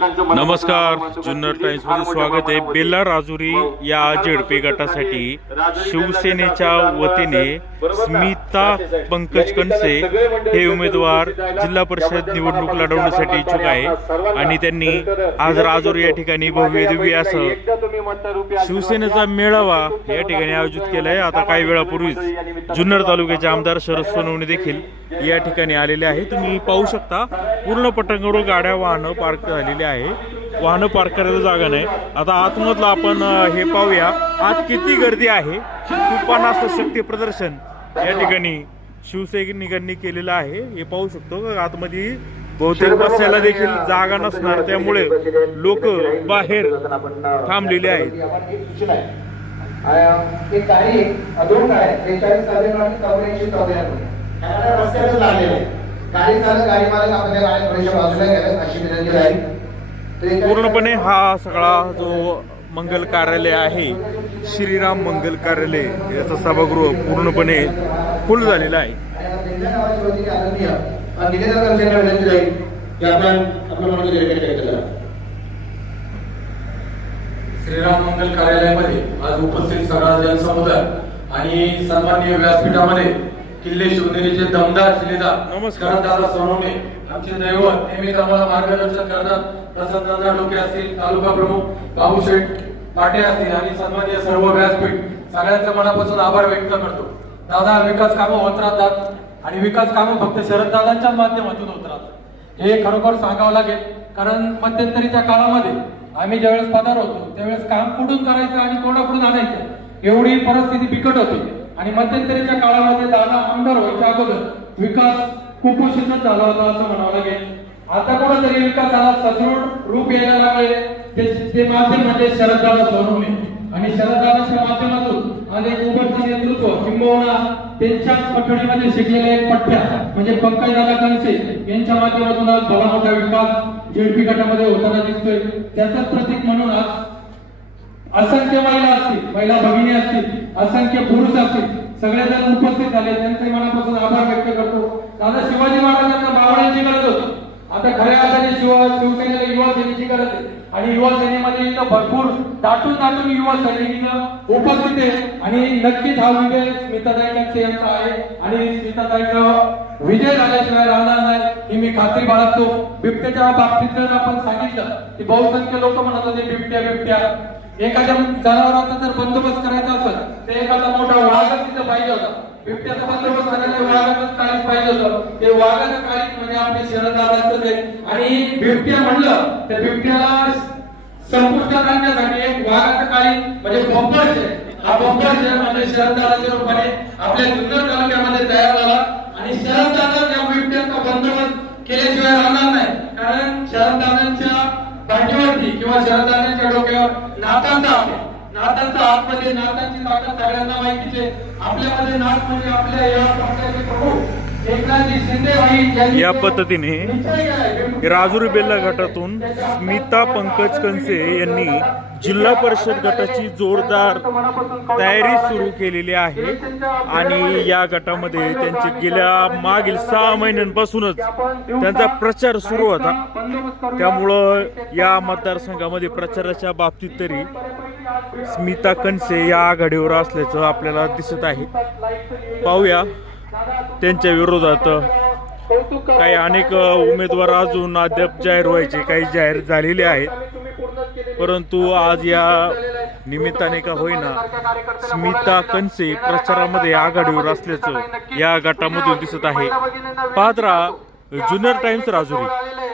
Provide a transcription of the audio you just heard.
नमस्कार जुन्नर टाइम्समध्ये स्वागत आहे. बेल्ला राजुरी या झेडपी गटासाठी शिवसेनेच्या वतीने स्मिता पंकज कणसे हे उमेदवार जिल्हा परिषद निवडणूक लढवण्यासाठी इच्छुक आहे. आणि त्यांनी आज राजुरी या ठिकाणी भव्य दिव्य असं शिवसेनेचा मेळावा या ठिकाणी आयोजित केलाय. आता काही वेळापूर्वीच जुन्नर तालुक्याचे आमदार शरद सोनवणे देखील या ठिकाणी आलेले आहे तुम्ही पाहू शकता पूर्ण पटंगावर गाड्या वाहनं पार्क झालेली आहे. वाहनं पार्क करायला जागा नाही. आता आतमधलं आपण हे पाहूया. आज किती गर्दी आहे? तुपानास्त शक्ती प्रदर्शन या ठिकाणी शिवसैनिकांनी केलेलं आहे. हे पाहू शकतो का? आतमध्ये बहुतेक बसायला देखील जागा नसणार. त्यामुळे लोक बाहेर थांबलेले आहेत. गाडी चालक गाडी मालक आपल्या गाडी थोड्याशा बाजूला अशी विनंती एका- पूर्णपणे हा सगळा जो मंगल कार्यालय आहे श्रीराम मंगल कार्यालय याचं सभागृह पूर्णपणे फुल झालेलं आहे. श्रीराम मंगल कार्यालयामध्ये आज उपस्थित सगळा जनसमुदाय आणि सन्माननीय व्यासपीठामध्ये किल्ले शिवनेरीचे दमदार शिलेदार. नमस्कार. दादा सोनवणे आमचे दैवत नेहमीच आम्हाला मार्गदर्शन करतात. प्रसन्नदादा डोके असतील तालुका प्रमुख बाबूशेठ पाटे असतील आणि सन्माननीय सर्व व्यासपीठ. सगळ्यांच्या मनापासून आभार व्यक्त करतो. दादा विकास कामं होत राहतात आणि विकास कामं फक्त शरददादांच्याच माध्यमातून होत राहतात. हे खरोखर सांगावं लागेल कारण मध्यंतरीच्या काळामध्ये आम्ही ज्यावेळेस पदार होतो त्यावेळेस काम कुठून करायचं आणि कोणाकडून आणायचं एवढी परिस्थिती बिकट होती. आणि मध्यंतरीच्या काळामध्ये दादा आमदार व्हायच्या अगोदर विकास कुपोषितच झाला होता असं म्हणावं लागेल. आता कुठंतरी विकासाला सदृढ रूप यायला लागले ते- ते माध्यम म्हणजे शरददादा सोनवणे. आणि शरददादाच्या माध्यमातून अनेक एक उभरचे नेतृत्व किंबहुना त्यांच्याच पठडीमध्ये शिकलेले एक पठ्ठ्या म्हणजे पंकजदादा कणसे यांच्या माध्यमातून आज भला मोठा विकास जेडपी गटामध्ये होताना दिसतोय. त्याचंच प्रतीक म्हणून आज असंख्य महिला असतील महिला भगिनी असतील असंख्य पुरुष असतील सगळेजण उपस्थित झाले. त्यांचे मनापासून आभार व्यक्त करतो. दादा शिवाजी महाराजांना बावण्याची गरज होती. आता खऱ्या अर्थाने शिव शिवसेनेला युवा सेनेची गरज आहे. आणि युवा सेनेमध्ये इथं भरपूर दाटून दाटून युवा सैनिकीनं उपस्थित आहे. आणि नक्कीच हा विजय स्मिताताई कक्षे यांचा आहे. आणि स्मिताताईचा विजय झाल्याशिवाय राहणार नाही ही मी खात्री बाळगतो. बिबट्याच्या बाबतीत जर आपण सांगितलं की बहुसंख्य लोक म्हणत होते बिबट्या बिबट्या. एखाद्या जनावरांचा जर बंदोबस्त करायचा असेल तर एखादा मोठा वाघच तिथं पाहिजे होता. बिबट्याचा बंदोबस्त करायला वाघाचं काळीच पाहिजे होतं. ते वाघाचं काळीच म्हणजे आपले शरदादाच आहे. आणि बिबट्या म्हणलं तर बिबट्याला संपुष्टात आणण्यासाठी एक वाघाचं काळी म्हणजे बंपर आहे हा बंपर शहर म्हणजे शरदादाच्या रूपाने आपल्या जुन्नर तालुक्यामध्ये तयार झाला. आणि शरदादा त्या बिबट्याचा बंदोबस्त केल्याशिवाय राहणार नाही. कारण शरदादांच्या पाठीवरती किंवा शरदादांच्या डोक्यावर नातांचा आहे नातांचा आतमध्ये नातांची ताकद सगळ्यांना माहितीचे आपल्यामध्ये नात म्हणजे आपल्या या प्रकारचे प्रमुख. या पद्धतीने राजुरी बेल्ला गटातून स्मिता पंकज कनसे यांनी जिल्हा परिषद गटाची जोरदार तयारी सुरू केलेली आहे. आणि या गटामध्ये त्यांचे गेल्या मागील सहा महिन्यांपासूनच त्यांचा प्रचार सुरू होता. त्यामुळं या मतदारसंघामध्ये प्रचाराच्या बाबतीत तरी स्मिता कनसे या आघाडीवर असल्याचं आपल्याला दिसत आहे. पाहूया. त्यांच्या विरोधात काही अनेक उमेदवार अजून अद्याप जाहीर व्हायचे काही जाहीर झालेले आहेत. परंतु आज या निमित्ताने का होईना स्मिता कनसे प्रचारामध्ये आघाडीवर असल्याचं या गटामधून दिसत आहे. पाहत राहा जुन्नर टाइम्स राजुरी